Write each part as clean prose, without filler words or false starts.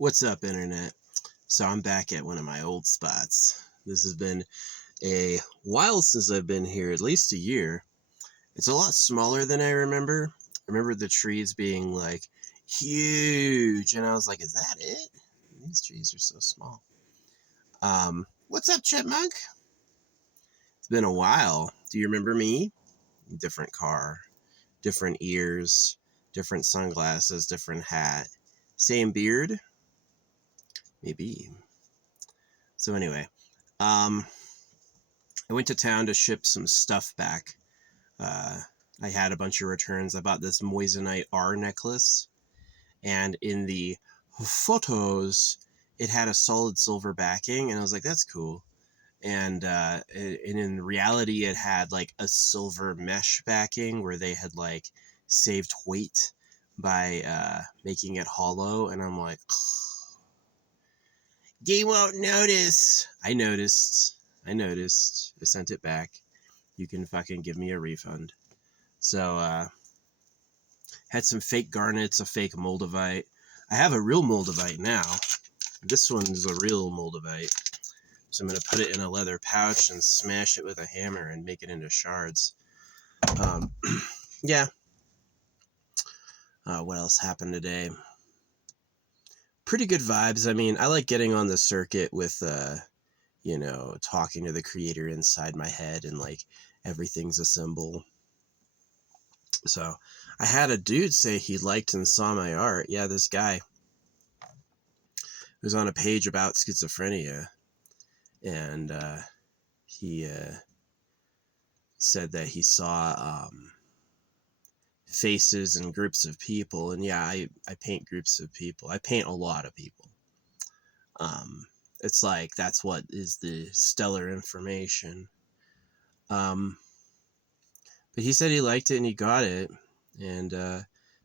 What's up, Internet? So I'm back at one of my old spots. This has been a while since I've been here, at least a year. It's a lot smaller than I remember. I remember the trees being like huge, and I was like, is that it? These trees are so small. What's up, Chipmunk? It's been a while. Do you remember me? Different car, different ears, different sunglasses, different hat. Same beard? Maybe. So anyway, I went to town to ship some stuff back. Uh, I had a bunch of returns. I bought this moissanite R necklace, and in the photos, it had a solid silver backing, and I was like, "That's cool." And in reality, it had like a silver mesh backing where they had like saved weight by making it hollow, and I'm like, "They won't notice." I noticed. I sent it back. You can fucking give me a refund. So, had some fake garnets, a fake moldavite. I have a real moldavite now. This one's a real moldavite. So I'm going to put it in a leather pouch and smash it with a hammer and make it into shards. Yeah. What else happened today? Pretty good vibes. I mean, I like getting on the circuit with, talking to the creator inside my head and like everything's a symbol. So I had a dude say he liked and saw my art. Yeah, this guy. It was on a page about schizophrenia, and he said that he saw faces and groups of people. And yeah, I paint groups of people. I paint a lot of people. It's like that's what is the stellar information. But he said he liked it and he got it, and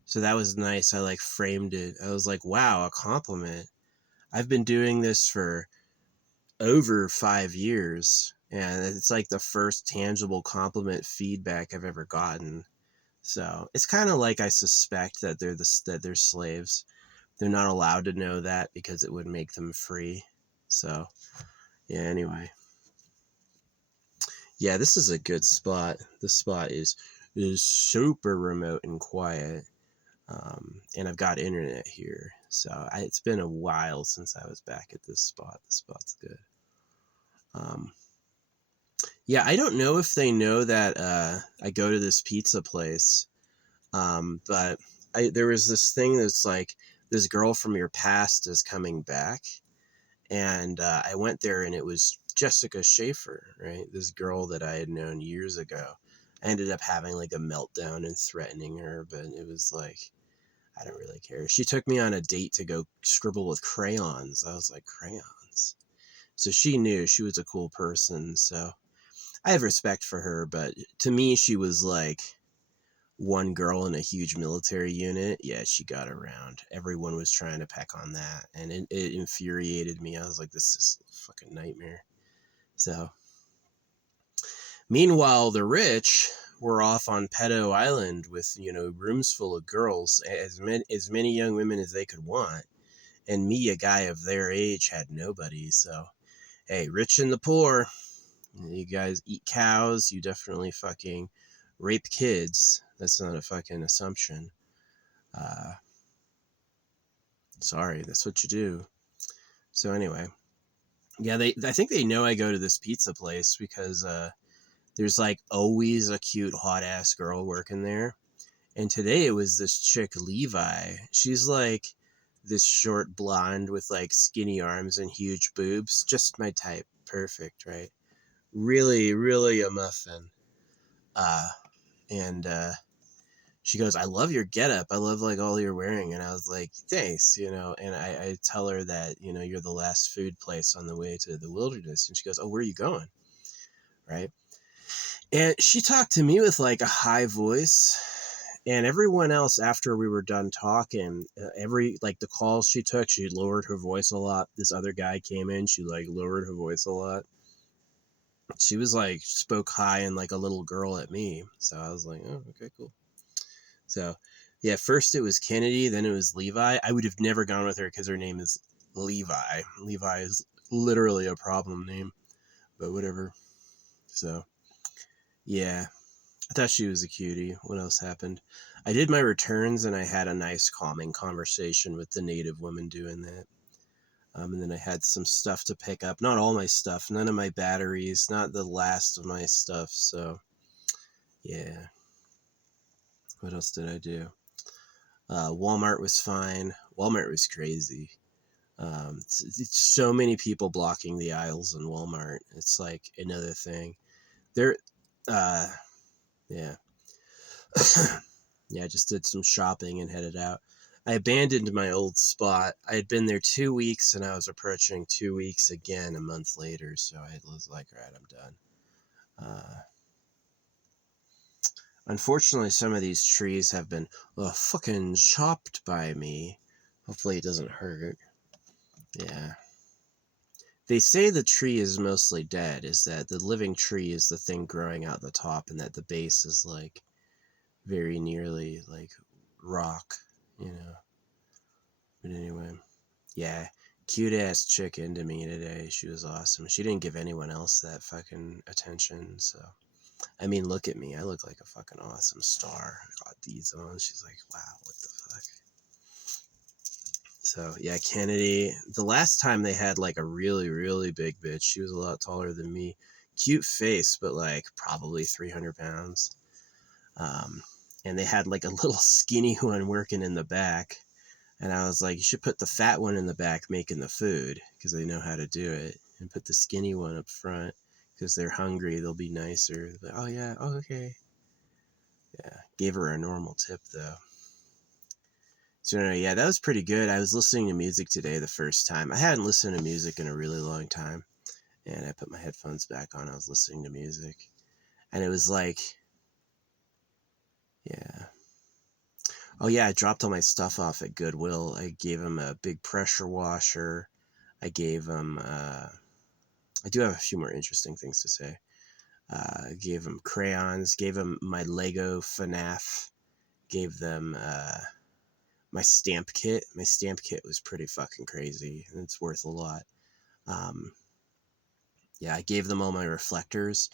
so that was nice. I like framed it. I was like, wow, a compliment. I've been doing this for over 5 years, and it's like the first tangible compliment feedback I've ever gotten. So it's kind of like I suspect that they're slaves. They're not allowed to know that because it would make them free. So yeah. Anyway, yeah, this is a good spot. This spot is super remote and quiet. And I've got internet here, so it's been a while since I was back at this spot. This spot's good. Yeah, I don't know if they know that I go to this pizza place, but there was this thing that's like, this girl from your past is coming back, and I went there, and it was Jessica Schaefer, right? This girl that I had known years ago. I ended up having like a meltdown and threatening her, but it was like, I don't really care. She took me on a date to go scribble with crayons. I was like, crayons? So she knew she was a cool person, so I have respect for her, but to me, she was like one girl in a huge military unit. Yeah, she got around. Everyone was trying to peck on that, and it infuriated me. I was like, this is a fucking nightmare. So, meanwhile, the rich were off on Pedo Island with, rooms full of girls, as many young women as they could want. And me, a guy of their age, had nobody. So, hey, rich and the poor, you guys eat cows. You definitely fucking rape kids. That's not a fucking assumption. Sorry, that's what you do. So anyway, yeah, I think they know I go to this pizza place because there's like always a cute hot ass girl working there. And today it was this chick, Levi. She's like this short blonde with like skinny arms and huge boobs. Just my type. Perfect, right? Really, really a muffin. And she goes, I love your getup. I love like all you're wearing. And I was like, thanks, and I tell her that, you're the last food place on the way to the wilderness. And she goes, oh, where are you going? Right. And she talked to me with like a high voice, and everyone else, after we were done talking, the calls she took, she lowered her voice a lot. This other guy came in, she like lowered her voice a lot. She was like, spoke high and like a little girl at me. So I was like, oh, okay, cool. So Yeah, first it was Kennedy, then it was Levi. I would have never gone with her because her name is Levi. Levi is literally a problem name, but whatever. So, yeah, I thought she was a cutie. What else happened? I did my returns and I had a nice calming conversation with the native woman doing that. And then I had some stuff to pick up. Not all my stuff, none of my batteries, not the last of my stuff. So, yeah. What else did I do? Walmart was fine. Walmart was crazy. It's so many people blocking the aisles in Walmart. It's like another thing. There, yeah. Yeah, I just did some shopping and headed out. I abandoned my old spot. I had been there 2 weeks and I was approaching 2 weeks again a month later. So I was like, all right, I'm done. Unfortunately, some of these trees have been fucking chopped by me. Hopefully it doesn't hurt. Yeah. They say the tree is mostly dead, is that the living tree is the thing growing out the top and that the base is like very nearly like rock, you know. But anyway, yeah, cute ass chick into me today. She was awesome. She didn't give anyone else that fucking attention, so. I mean, look at me. I look like a fucking awesome star. I got these on. She's like, wow, what the fuck? So, yeah, Kennedy. The last time they had, like, a really, really big bitch. She was a lot taller than me. Cute face, but, like, probably 300 pounds. And they had, like, a little skinny one working in the back. And I was like, you should put the fat one in the back making the food, because they know how to do it. And put the skinny one up front. Because they're hungry, they'll be nicer. Like, oh, yeah, oh, okay. Yeah, gave her a normal tip, though. So, anyway, yeah, that was pretty good. I was listening to music today the first time. I hadn't listened to music in a really long time. And I put my headphones back on. I was listening to music. And it was like, yeah. Oh, yeah, I dropped all my stuff off at Goodwill. I gave him a big pressure washer. I gave him, I do have a few more interesting things to say. Gave them crayons, gave them my Lego FNAF, gave them my stamp kit. My stamp kit was pretty fucking crazy, and it's worth a lot. Yeah, I gave them all my reflectors.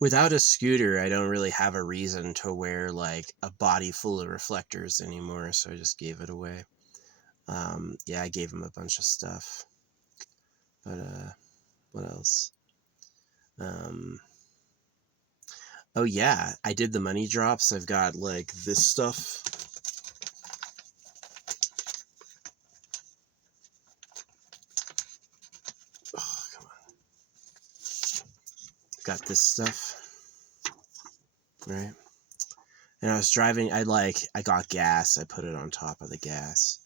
Without a scooter, I don't really have a reason to wear like a body full of reflectors anymore, so I just gave it away. Yeah, I gave them a bunch of stuff. But, what else? Oh yeah, I did the money drops. I've got like this stuff. Oh, come on. Got this stuff. Right. And I was driving, I got gas. I put it on top of the gas.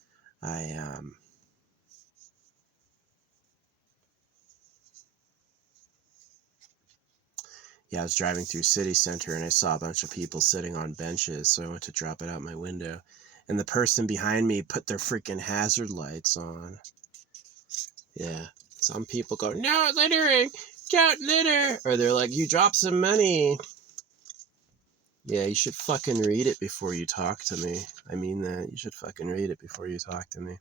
Yeah, I was driving through city center and I saw a bunch of people sitting on benches, so I went to drop it out my window. And the person behind me put their freaking hazard lights on. Yeah. Some people go, no littering, don't litter. Or they're like, you dropped some money. Yeah, you should fucking read it before you talk to me. I mean that. You should fucking read it before you talk to me.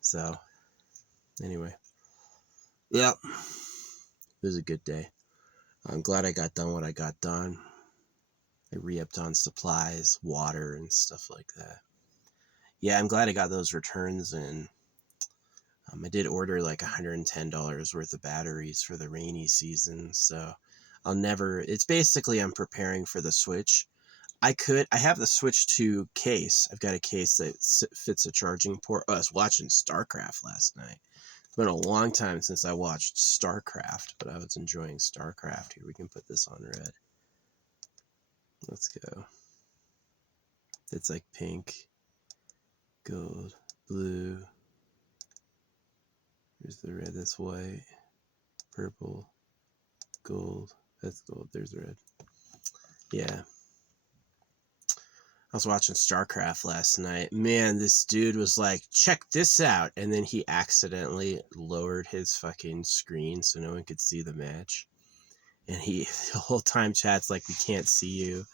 So, anyway. Yeah. It was a good day. I'm glad I got done what I got done. I re-upped on supplies, water, and stuff like that. Yeah, I'm glad I got those returns in. I did order like $110 worth of batteries for the rainy season, so it's basically I'm preparing for the Switch. I have the Switch 2 case. I've got a case that fits a charging port. I was watching StarCraft last night. It's been a long time since I watched StarCraft, but I was enjoying StarCraft. Here, we can put this on red. Let's go. It's like pink, gold, blue. Here's the red, that's white, purple, gold, that's gold, there's red. Yeah. I was watching StarCraft last night. Man, this dude was like, check this out. And then he accidentally lowered his fucking screen so no one could see the match. And he, the whole time chat's like, we can't see you.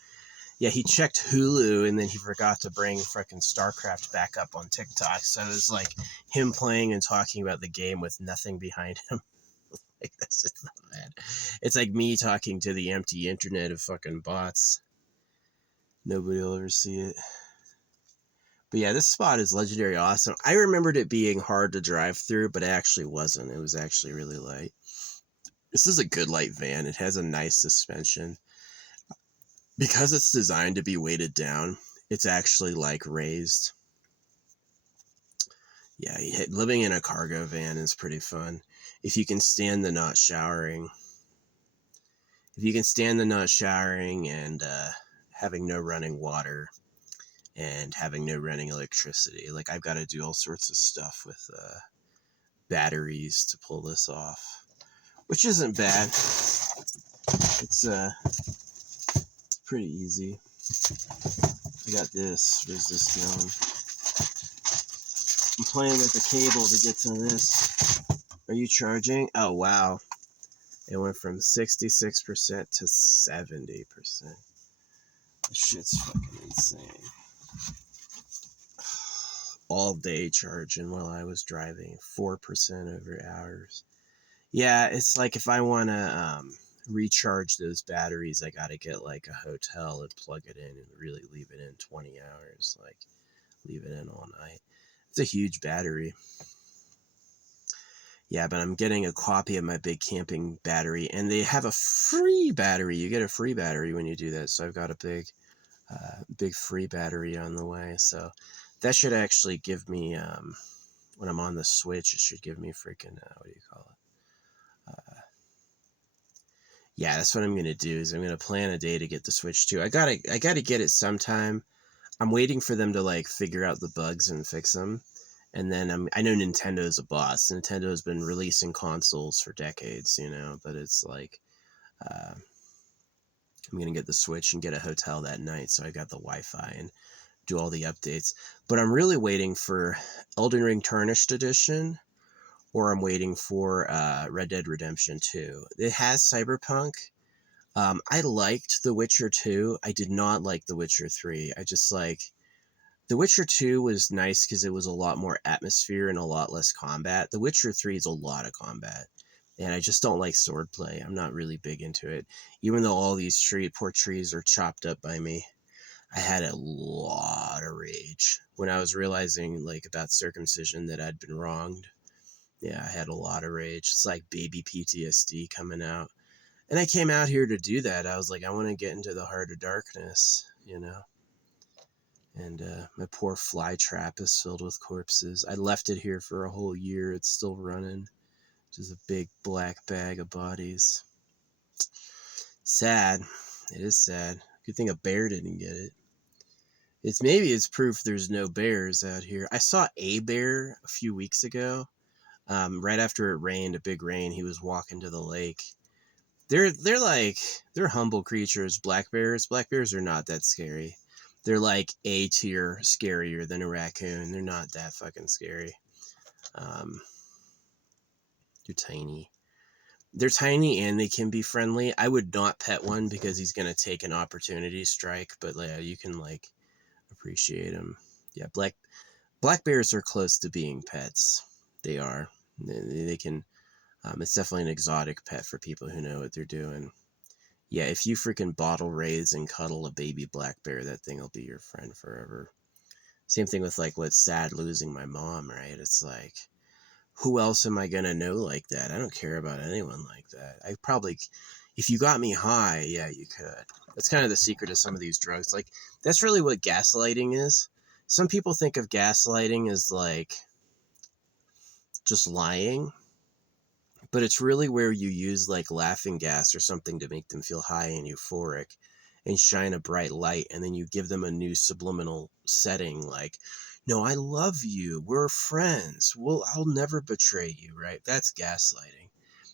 Yeah, he checked Hulu and then he forgot to bring freaking StarCraft back up on TikTok. So it was like him playing and talking about the game with nothing behind him. Like, that's just not bad. It's like me talking to the empty internet of fucking bots. Nobody will ever see it. But yeah, this spot is legendary awesome. I remembered it being hard to drive through, but it actually wasn't. It was actually really light. This is a good light van. It has a nice suspension. Because it's designed to be weighted down, it's actually like raised. Yeah, living in a cargo van is pretty fun. If you can stand the not showering. If you can stand the not showering and having no running water and having no running electricity. Like, I've got to do all sorts of stuff with batteries to pull this off, which isn't bad. It's pretty easy. I got this. Where's this going? I'm playing with the cable to get to this. Are you charging? Oh, wow. It went from 66% to 70%. This shit's fucking insane. All day charging while I was driving. 4% over hours. Yeah, it's like if I want to recharge those batteries, I got to get like a hotel and plug it in and really leave it in 20 hours. Like, leave it in all night. It's a huge battery. Yeah, but I'm getting a copy of my big camping battery, and they have a free battery. You get a free battery when you do that. So I've got a big free battery on the way. So that should actually give me, when I'm on the Switch, it should give me freaking, what do you call it? Yeah, that's what I'm gonna do. Is I'm gonna plan a day to get the Switch too. I gotta get it sometime. I'm waiting for them to like figure out the bugs and fix them. And then I know Nintendo's a boss. Nintendo's been releasing consoles for decades, you know, but it's like, I'm going to get the Switch and get a hotel that night. So I got the Wi-Fi and do all the updates. But I'm really waiting for Elden Ring Tarnished Edition, or I'm waiting for Red Dead Redemption 2. It has Cyberpunk. I liked The Witcher 2. I did not like The Witcher 3. I just like... The Witcher 2 was nice because it was a lot more atmosphere and a lot less combat. The Witcher 3 is a lot of combat. And I just don't like swordplay. I'm not really big into it. Even though all these poor trees are chopped up by me. I had a lot of rage when I was realizing, like, about circumcision, that I'd been wronged. Yeah, I had a lot of rage. It's like baby PTSD coming out. And I came out here to do that. I was like, I want to get into the heart of darkness, you know? And my poor fly trap is filled with corpses. I left it here for a whole year. It's still running. Just a big black bag of bodies. Sad. It is sad. Good thing a bear didn't get it. Maybe it's proof there's no bears out here. I saw a bear a few weeks ago. Right after it rained, a big rain, he was walking to the lake. They're humble creatures, black bears. Black bears are not that scary. They're like A tier scarier than a raccoon. They're not that fucking scary. They're tiny. They're tiny and they can be friendly. I would not pet one because he's going to take an opportunity strike, but you can like appreciate him. Yeah, black bears are close to being pets. They are. They can, it's definitely an exotic pet for people who know what they're doing. Yeah, if you freaking bottle raise and cuddle a baby black bear, that thing will be your friend forever. Same thing with like what's sad, losing my mom, right? It's like, who else am I gonna know like that? I don't care about anyone like that. I probably, if you got me high, yeah, you could. That's kind of the secret of some of these drugs. Like, that's really what gaslighting is. Some people think of gaslighting as like just lying, but it's really where you use like laughing gas or something to make them feel high and euphoric and shine a bright light, and then you give them a new subliminal setting like, no, I love you, we're friends, I'll never betray you, right? That's gaslighting.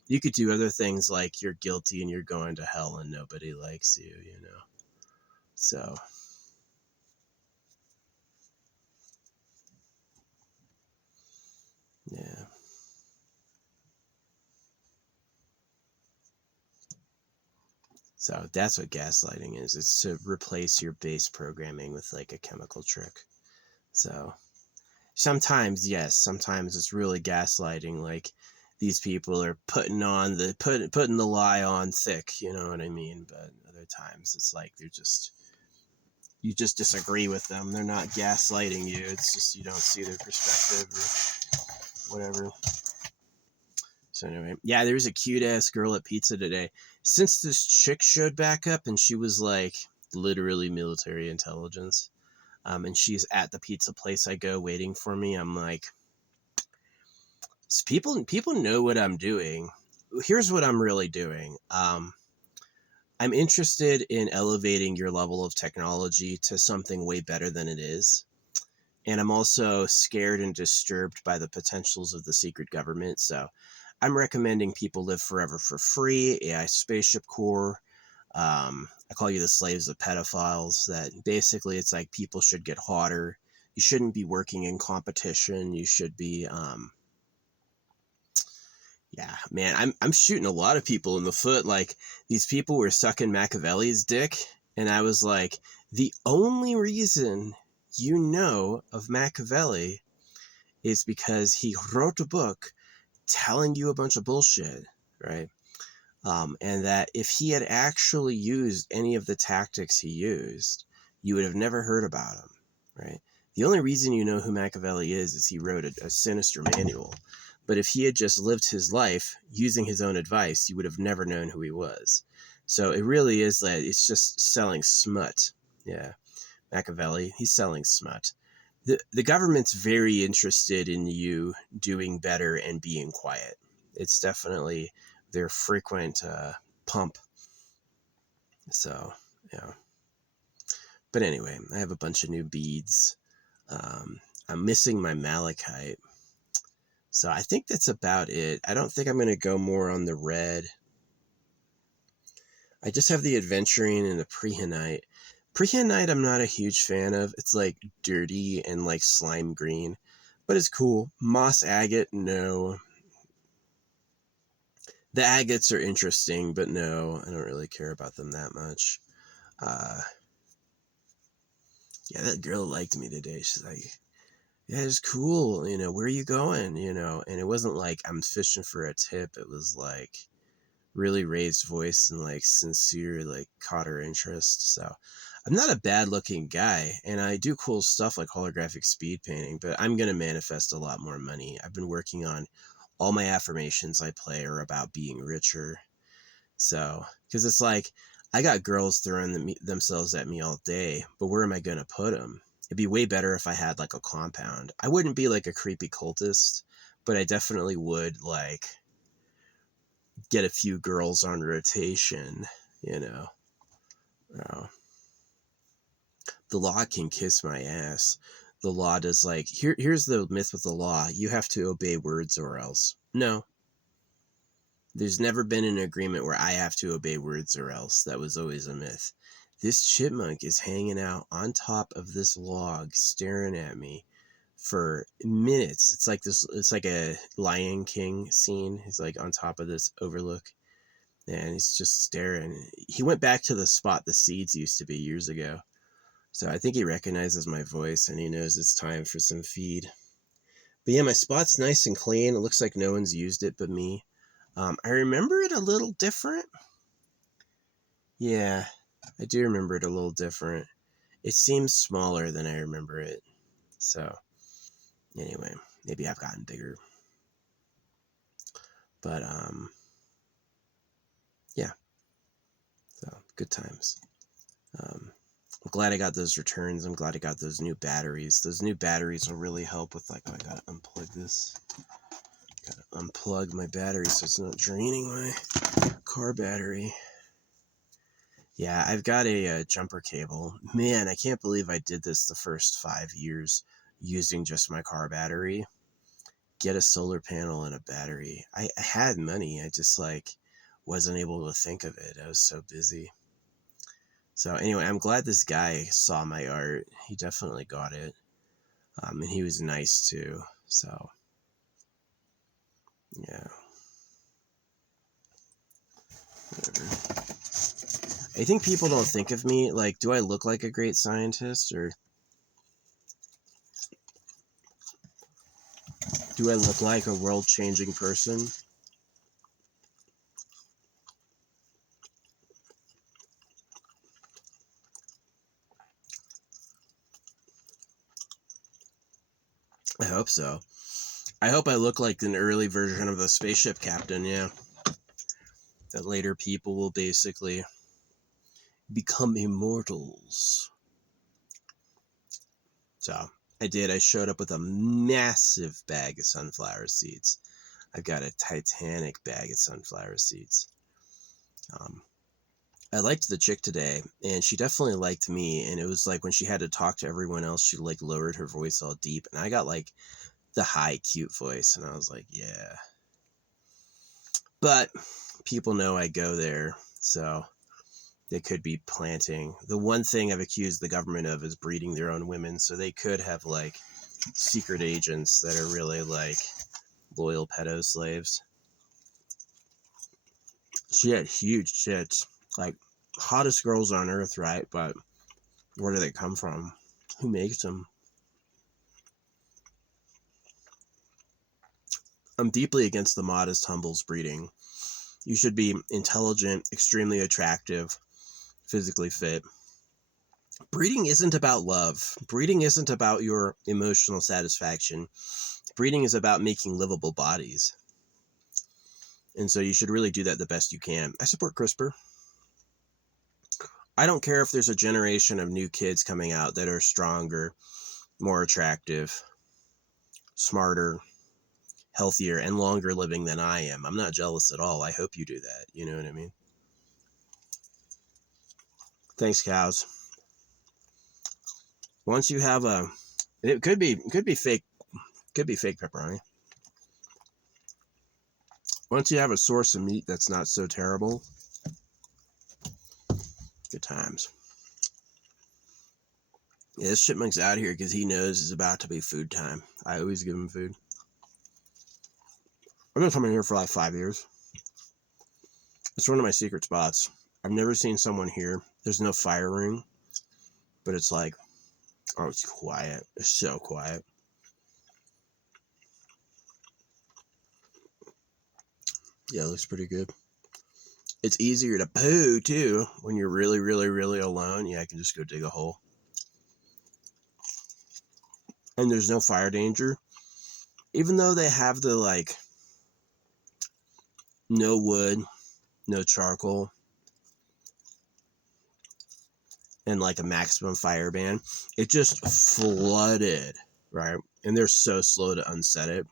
You could do other things like you're guilty and you're going to hell and nobody likes you, you know? So yeah. So that's what gaslighting is. It's to replace your base programming with like a chemical trick. So sometimes, yes, sometimes it's really gaslighting. Like these people are putting the lie on thick, you know what I mean? But other times it's like you just disagree with them. They're not gaslighting you. It's just you don't see their perspective or whatever. So anyway, yeah, there was a cute ass girl at pizza today. Since this chick showed back up and she was like literally military intelligence, and she's at the pizza place I go waiting for me, I'm like, people know what I'm doing. Here's what I'm really doing. I'm interested in elevating your level of technology to something way better than it is. And I'm also scared and disturbed by the potentials of the secret government. So I'm recommending people live forever for free, AI Spaceship Corps. I call you the slaves of pedophiles. That basically it's like people should get hotter. You shouldn't be working in competition. You should be, yeah, man, I'm shooting a lot of people in the foot. Like these people were sucking Machiavelli's dick. And I was like, the only reason you know of Machiavelli is because he wrote a book telling you a bunch of bullshit, right? And that if he had actually used any of the tactics he used, you would have never heard about him, right? The only reason you know who Machiavelli is he wrote a sinister manual. But if he had just lived his life using his own advice, you would have never known who he was. So it really is that it's just selling smut. Yeah, Machiavelli, he's selling smut. The government's very interested in you doing better and being quiet. It's definitely their frequent pump. So, yeah. But anyway, I have a bunch of new beads. I'm missing my malachite. So I think that's about it. I don't think I'm going to go more on the red. I just have the aventurine and the prehenite. Prehenite I'm not a huge fan of. It's like dirty and like slime green. But it's cool. Moss agate, no. The agates are interesting, but no, I don't really care about them that much. Yeah, that girl liked me today. She's like, yeah, it's cool. You know, where are you going? You know, and it wasn't like I'm fishing for a tip. It was like really raised voice and like sincere, like caught her interest. So I'm not a bad looking guy and I do cool stuff like holographic speed painting, but I'm going to manifest a lot more money. I've been working on all my affirmations I play are about being richer. So, because it's like, I got girls throwing themselves at me all day, but where am I going to put them? It'd be way better if I had like a compound. I wouldn't be like a creepy cultist, but I definitely would like get a few girls on rotation, you know. Oh. The law can kiss my ass. The law does like, here's the myth with the law. You have to obey words or else. No. There's never been an agreement where I have to obey words or else. That was always a myth. This chipmunk is hanging out on top of this log, staring at me for minutes. It's like this. It's like a Lion King scene. He's like on top of this overlook, and he's just staring. He went back to the spot the seeds used to be years ago. So I think he recognizes my voice, and he knows it's time for some feed. But yeah, my spot's nice and clean. It looks like no one's used it but me. I remember it a little different. Yeah, I do remember it a little different. It seems smaller than I remember it. So, anyway, maybe I've gotten bigger. But, yeah. So, good times. I'm glad I got those returns. I'm glad I got those new batteries. Those new batteries will really help with, like, oh, I gotta unplug this. Gotta unplug my battery so it's not draining my car battery. Yeah, I've got a jumper cable. Man, I can't believe I did this the first 5 years using just my car battery. Get a solar panel and a battery. I had money. I just like wasn't able to think of it. I was so busy. So anyway, I'm glad this guy saw my art. He definitely got it. And he was nice too. So yeah. Whatever. I think people don't think of me, like, do I look like a great scientist, or do I look like a world-changing person? I hope so. I hope I look like an early version of the spaceship captain, yeah. That later people will basically become immortals. So, I did. I showed up with a massive bag of sunflower seeds. I've got a Titanic bag of sunflower seeds. I liked the chick today, and she definitely liked me, and it was like when she had to talk to everyone else, she like lowered her voice all deep, and I got like the high cute voice, and I was like, yeah. But people know I go there, so they could be planting. The one thing I've accused the government of is breeding their own women, so they could have like secret agents that are really like loyal pedo slaves. She had huge tits, like hottest girls on earth, right? But where do they come from? Who makes them? I'm deeply against the modest humbles breeding. You should be intelligent, extremely attractive, physically fit. Breeding isn't about love. Breeding isn't about your emotional satisfaction. Breeding is about making livable bodies. And so you should really do that the best you can. I support CRISPR. I don't care if there's a generation of new kids coming out that are stronger, more attractive, smarter, healthier, and longer living than I am. I'm not jealous at all. I hope you do that. You know what I mean? Thanks, cows. Once you have it could be fake pepperoni. Once you have a source of meat that's not so terrible, good times. Yeah, this chipmunk's out here because he knows it's about to be food time. I always give him food. I've been coming here for like 5 years. It's one of my secret spots. I've never seen someone here. There's no fire ring, but it's like, oh, it's quiet. It's so quiet. Yeah, it looks pretty good. It's easier to poo, too, when you're really, really, really alone. Yeah, I can just go dig a hole. And there's no fire danger. Even though they have the, like, no wood, no charcoal, and, like, a maximum fire ban, it just flooded, right? And they're so slow to unset it.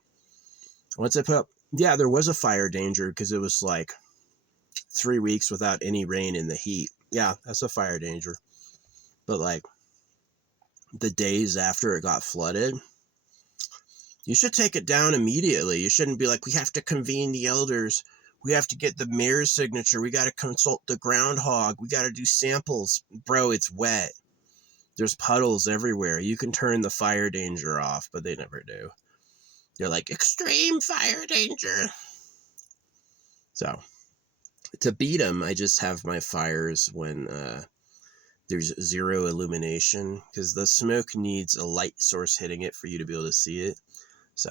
Once I put up, yeah, there was a fire danger because it was, like, 3 weeks without any rain in the heat. Yeah, that's a fire danger. But, like, the days after it got flooded, you should take it down immediately. You shouldn't be like, we have to convene the elders. We have to get the mayor's signature. We got to consult the groundhog. We got to do samples. Bro, it's wet. There's puddles everywhere. You can turn the fire danger off, but they never do. They're like, extreme fire danger. So, to beat them, I just have my fires when there's zero illumination, because the smoke needs a light source hitting it for you to be able to see it. So,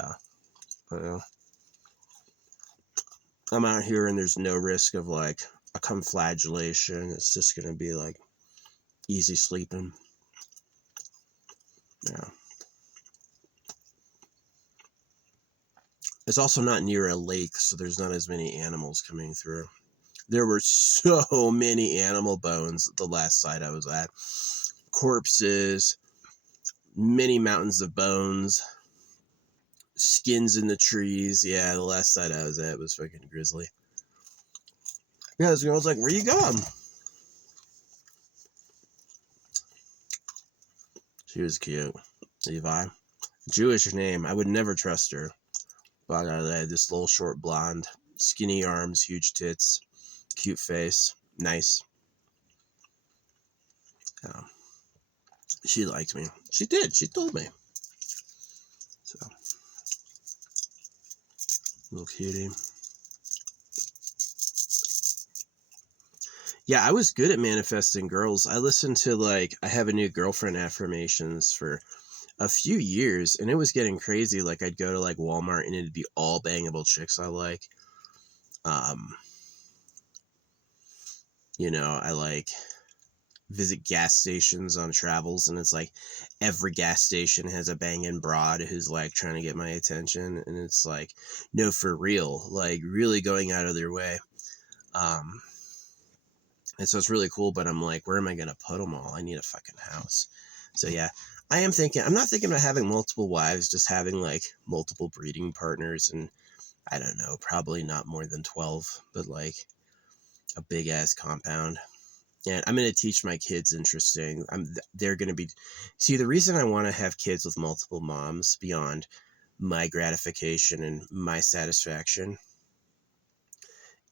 I'm out here and there's no risk of like a conflagellation. It's just going to be like easy sleeping. Yeah. It's also not near a lake, so there's not as many animals coming through. There were so many animal bones the last site I was at. Corpses, many mountains of bones, skins in the trees. Yeah, the last site I was at was fucking grisly. Yeah, this girl's like, where you going? She was cute. Levi. Jewish name. I would never trust her. But this little short blonde, skinny arms, huge tits, cute face, nice. She liked me. She did. She told me. So, little cutie. Yeah, I was good at manifesting girls. I listened to like I have a new girlfriend affirmations for a few years, and it was getting crazy. Like I'd go to like Walmart and it'd be all bangable chicks I like. Um, I like visit gas stations on travels, and it's like every gas station has a banging broad who's like trying to get my attention, and it's like, no, for real, like really going out of their way. Um, and so it's really cool, but I'm like, where am I gonna put them all? I need a fucking house. So yeah, I'm not thinking about having multiple wives, just having like multiple breeding partners, and I don't know, probably not more than 12, but like a big ass compound. And I'm going to teach my kids interesting. They're going to be, see, the reason I want to have kids with multiple moms beyond my gratification and my satisfaction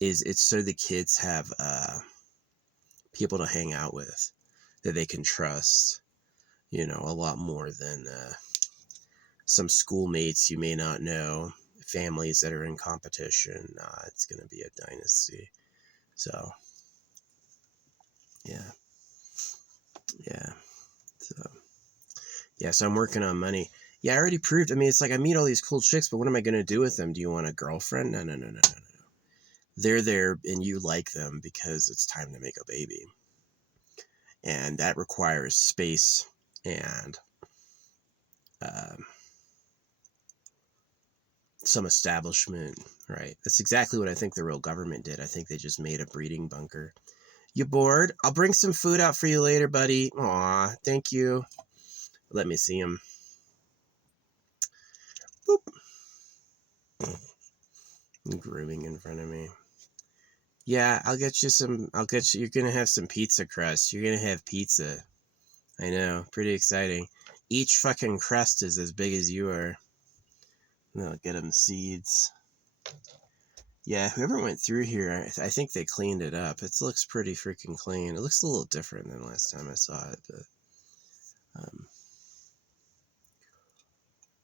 is it's so the kids have people to hang out with that they can trust, a lot more than some schoolmates you may not know, families that are in competition. It's going to be a dynasty. So, yeah. Yeah. So, yeah, so I'm working on money. Yeah, I already proved. I mean, it's like I meet all these cool chicks, but what am I going to do with them? Do you want a girlfriend? No, no, no, no, no, no. They're there and you like them because it's time to make a baby. And that requires space and um, some establishment, right? That's exactly what I think the real government did. I think they just made a breeding bunker. You bored? I'll bring some food out for you later, buddy. Aw, thank you. Let me see him. Boop. Grooming in front of me. Yeah, you're gonna have some pizza crust. You're gonna have pizza. I know, pretty exciting. Each fucking crust is as big as you are. I'll get them seeds. Yeah, whoever went through here, I think they cleaned it up. It looks pretty freaking clean. It looks a little different than last time I saw it, but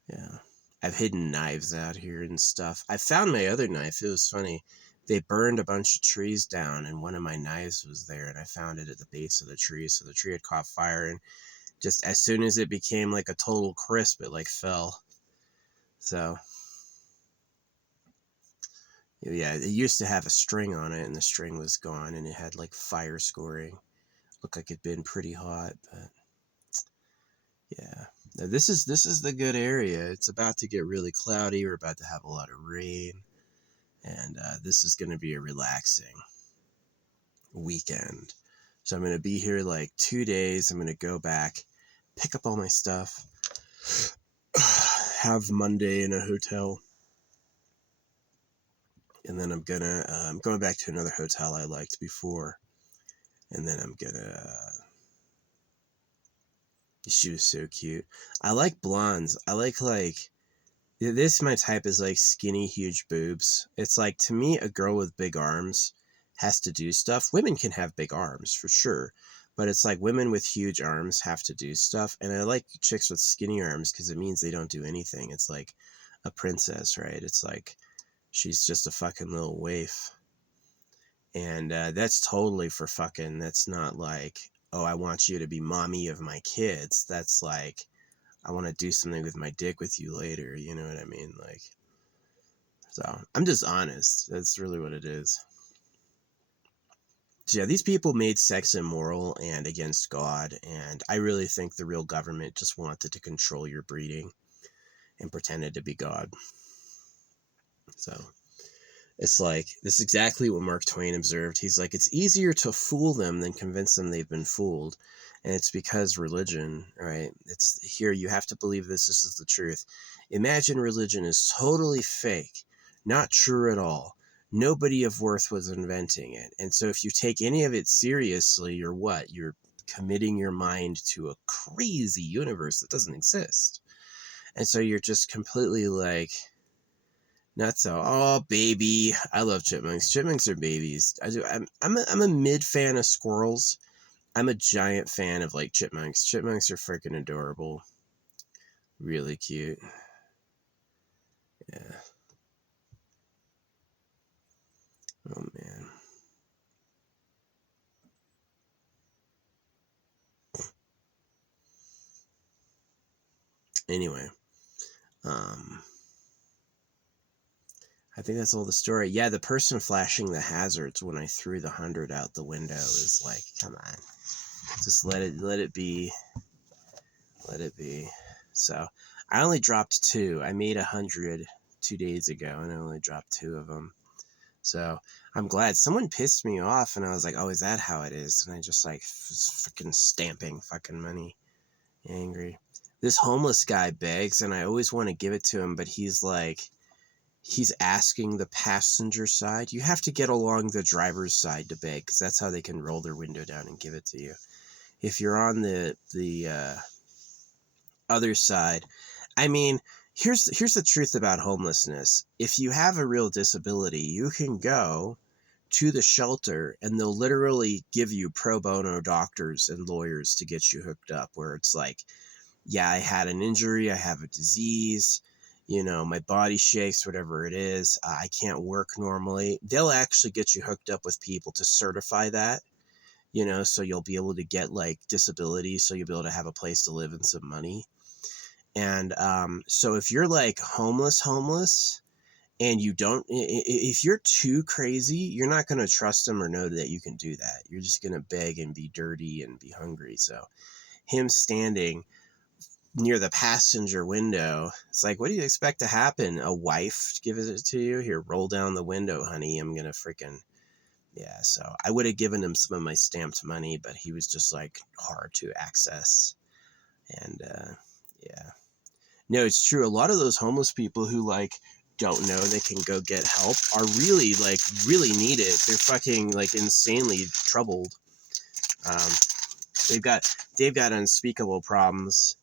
yeah. I've hidden knives out here and stuff. I found my other knife. It was funny. They burned a bunch of trees down, and one of my knives was there, and I found it at the base of the tree. So the tree had caught fire, and just as soon as it became like a total crisp, it like fell. So yeah, it used to have a string on it, and the string was gone, and it had like fire scoring. Looked like it'd been pretty hot, but yeah. Now, this is the good area. It's about to get really cloudy. We're about to have a lot of rain, and this is going to be a relaxing weekend. So I'm going to be here like 2 days. I'm going to go back, pick up all my stuff, have Monday in a hotel, and then I'm going back to another hotel I liked before, and then I'm gonna. She was so cute. I like blondes. I like this. My type is like skinny, huge boobs. It's like to me, a girl with big arms has to do stuff. Women can have big arms for sure, but it's like women with huge arms have to do stuff. And I like chicks with skinny arms because it means they don't do anything. It's like a princess, right? It's like she's just a fucking little waif. And that's totally for fucking, that's not like, oh, I want you to be mommy of my kids. That's like, I want to do something with my dick with you later. You know what I mean? Like, so I'm just honest. That's really what it is. So yeah, these people made sex immoral and against God. And I really think the real government just wanted to control your breeding and pretended to be God. So it's like, this is exactly what Mark Twain observed. He's like, it's easier to fool them than convince them they've been fooled. And it's because religion, right? It's here, you have to believe this is the truth. Imagine religion is totally fake, not true at all. Nobody of worth was inventing it. And so if you take any of it seriously, you're what? You're committing your mind to a crazy universe that doesn't exist. And so you're just completely like, not so. Oh, baby. I love chipmunks. Chipmunks are babies. I'm a mid fan of squirrels. I'm a giant fan of like chipmunks. Chipmunks are freaking adorable. Really cute. Yeah. Oh, man. Anyway, I think that's all the story. Yeah, the person flashing the hazards when I threw the 100 out the window is like, come on, just let it be, let it be. So I only dropped 2. I made 100 2 days ago, and I only dropped 2 of them. So I'm glad. Someone pissed me off, and I was like, oh, is that how it is? And I just like freaking stamping fucking money, angry. This homeless guy begs, and I always want to give it to him, but he's like, he's asking the passenger side. You have to get along the driver's side to beg, because that's how they can roll their window down and give it to you. If you're on the other side, I mean, here's the truth about homelessness. If you have a real disability, you can go to the shelter and they'll literally give you pro bono doctors and lawyers to get you hooked up, where it's like, yeah, I had an injury, I have a disease, you know, my body shakes, whatever it is, I can't work normally. They'll actually get you hooked up with people to certify that, you know, so you'll be able to get like disability, so you'll be able to have a place to live and some money. And so if you're like homeless, and you don't, if you're too crazy, you're not going to trust them or know that you can do that. You're just going to beg and be dirty and be hungry. So him standing near the passenger window, it's like, what do you expect to happen? A wife gives it to you? Here, roll down the window, honey. I'm going to freaking, yeah. So I would have given him some of my stamped money, but he was just like hard to access. And yeah. No, it's true. A lot of those homeless people who like don't know they can go get help are really like really need it. They're fucking like insanely troubled. They've got unspeakable problems,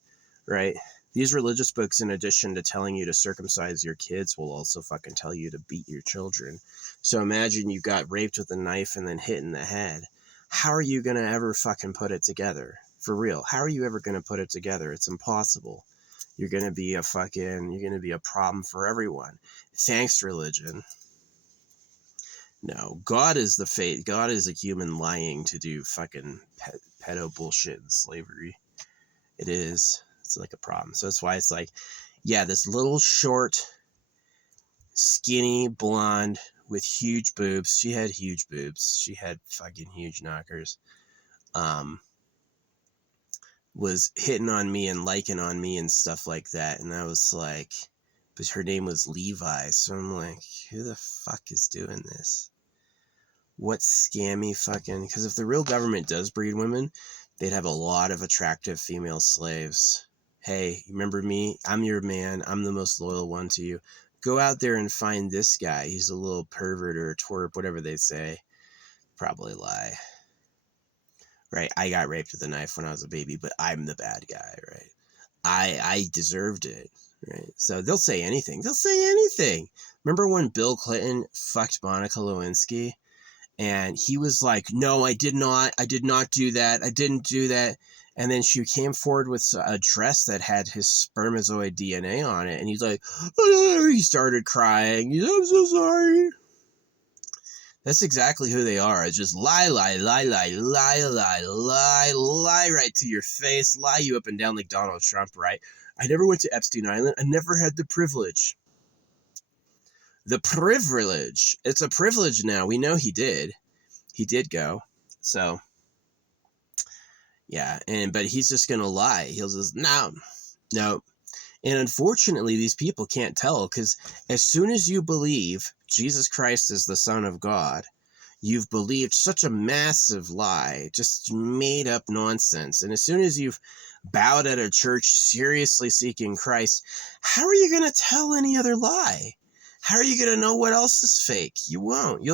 right? These religious books, in addition to telling you to circumcise your kids, will also fucking tell you to beat your children. So imagine you got raped with a knife and then hit in the head. How are you gonna ever fucking put it together? For real. How are you ever gonna put it together? It's impossible. You're going to be a problem for everyone. Thanks, religion. No, God is the fate. God is a human lying to do fucking pedo bullshit and slavery. It is. It's like a problem. So that's why it's like, yeah, this little short, skinny blonde with huge boobs. She had huge boobs. She had fucking huge knockers. Was hitting on me and liking on me and stuff like that. And I was like, but her name was Levi. So I'm like, who the fuck is doing this? What scammy fucking, because if the real government does breed women, they'd have a lot of attractive female slaves. Hey, remember me? I'm your man. I'm the most loyal one to you. Go out there and find this guy. He's a little pervert or a twerp, whatever they say. Probably lie. Right, I got raped with a knife when I was a baby, but I'm the bad guy, right? I deserved it, right? So they'll say anything. They'll say anything. Remember when Bill Clinton fucked Monica Lewinsky? And he was like, no, I did not do that. I didn't do that. And then she came forward with a dress that had his spermatozoid DNA on it. And he's like, oh, he started crying. He's, I'm so sorry. That's exactly who they are. It's just lie right to your face, lie you up and down like Donald Trump, right? I never went to Epstein Island. I never had the privilege. The privilege. It's a privilege now. We know he did. He did go. So, yeah. But he's just going to lie. He'll just, no. And unfortunately, these people can't tell, because as soon as you believe Jesus Christ is the Son of God, you've believed such a massive lie, just made up nonsense. And as soon as you've bowed at a church seriously seeking Christ, how are you going to tell any other lie? How are you going to know what else is fake? You won't.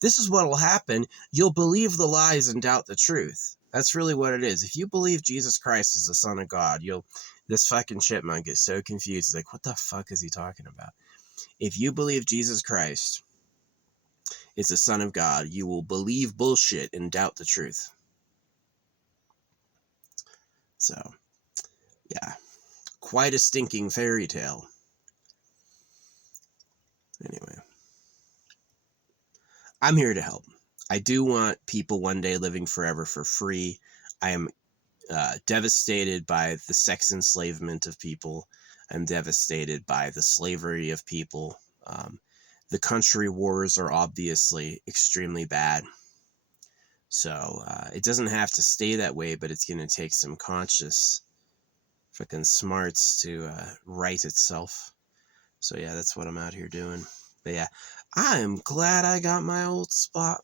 This is what will happen. You'll believe the lies and doubt the truth. That's really what it is. If you believe Jesus Christ is the Son of God, this fucking chipmunk is so confused. He's like, what the fuck is he talking about? If you believe Jesus Christ is the Son of God, you will believe bullshit and doubt the truth. So, yeah. Quite a stinking fairy tale. Anyway. I'm here to help. I do want people one day living forever for free. I am devastated by the sex enslavement of people. I'm devastated by the slavery of people. The country wars are obviously extremely bad. So it doesn't have to stay that way, but it's going to take some conscious freaking smarts to right itself. So yeah, that's what I'm out here doing. But yeah, I'm glad I got my old spot.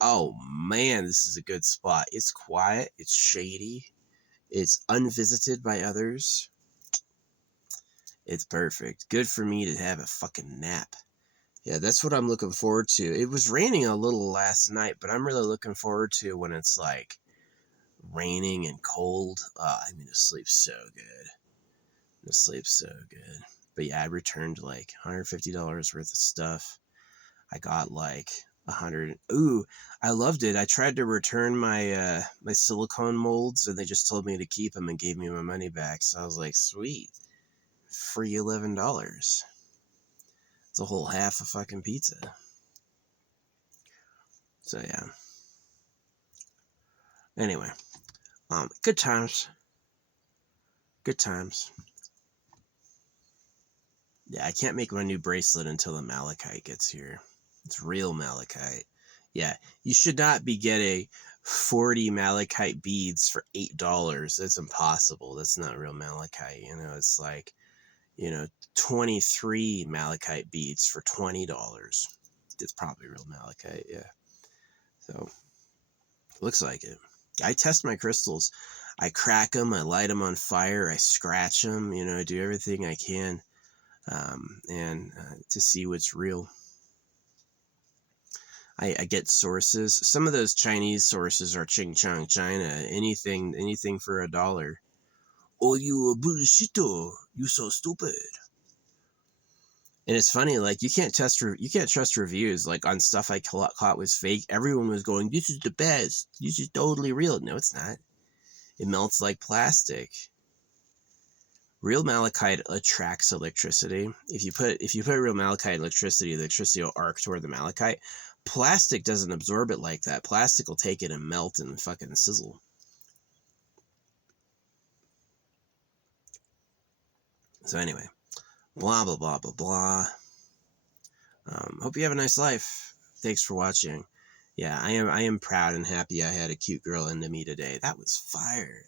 Oh man, this is a good spot. It's quiet, it's shady, it's unvisited by others. It's perfect. Good for me to have a fucking nap. Yeah, that's what I'm looking forward to. It was raining a little last night, but I'm really looking forward to when it's like raining and cold. I'm gonna sleep so good. But yeah, I returned like $150 worth of stuff. I got like 100. Ooh, I loved it. I tried to return my my silicone molds, and they just told me to keep them and gave me my money back. So I was like, sweet, free $11. It's a whole half a fucking pizza. So yeah. Anyway, good times. Good times. Yeah, I can't make my new bracelet until the malachite gets here. It's real malachite. Yeah, you should not be getting 40 malachite beads for $8. That's impossible. That's not real malachite. You know, it's like, 23 malachite beads for $20. It's probably real malachite, yeah. So, looks like it. I test my crystals. I crack them, I light them on fire, I scratch them, I do everything I can and to see what's real. I get sources. Some of those Chinese sources are Ching Chong China. Anything for $1. Oh, you a bullshito. You so stupid. And it's funny, like you can't trust reviews like on stuff I caught was fake. Everyone was going, "This is the best. This is totally real." No, it's not. It melts like plastic. Real malachite attracts electricity. If you put real malachite electricity will arc toward the malachite. Plastic doesn't absorb it like that. Plastic will take it and melt and fucking sizzle. So anyway, blah blah blah blah blah. Hope you have a nice life. Thanks for watching. Yeah, I am proud and happy I had a cute girl into me today. That was fire.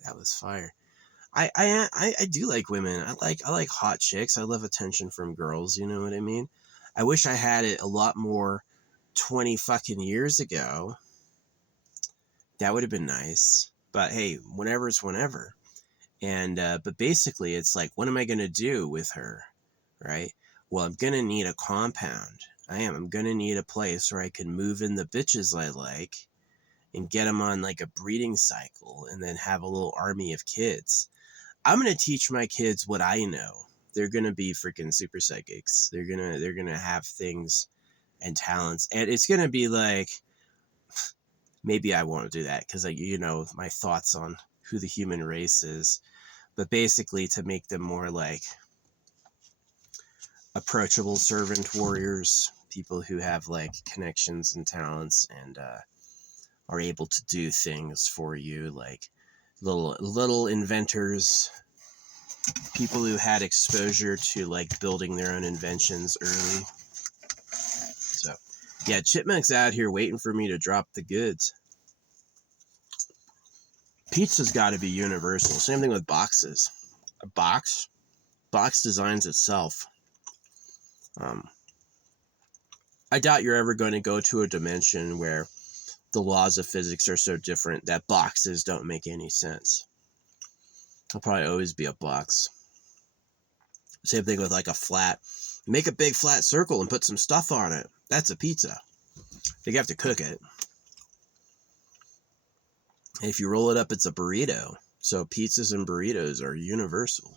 I do like women. I like hot chicks. I love attention from girls. You know what I mean? I wish I had it a lot more 20 fucking years ago. That would have been nice. But hey, whenever's whenever. And but basically, it's like, what am I gonna do with her, right? Well, I'm gonna need a compound. I'm gonna need a place where I can move in the bitches I like, and get them on like a breeding cycle, and then have a little army of kids. I'm gonna teach my kids what I know. They're gonna be freaking super psychics. They're gonna have things and talents, and it's gonna be like, maybe I won't do that because my thoughts on who the human race is, but basically to make them more like approachable servant warriors, people who have like connections and talents and are able to do things for you, like little inventors, people who had exposure to like building their own inventions early. So yeah, Chipmunk's out here waiting for me to drop the goods. Pizza's got to be universal. Same thing with boxes. A box designs itself. I doubt you're ever going to go to a dimension where the laws of physics are so different that boxes don't make any sense. It'll probably always be a box. Same thing with like a flat. Make a big flat circle and put some stuff on it. That's a pizza. You have to cook it. And if you roll it up, it's a burrito. So pizzas and burritos are universal.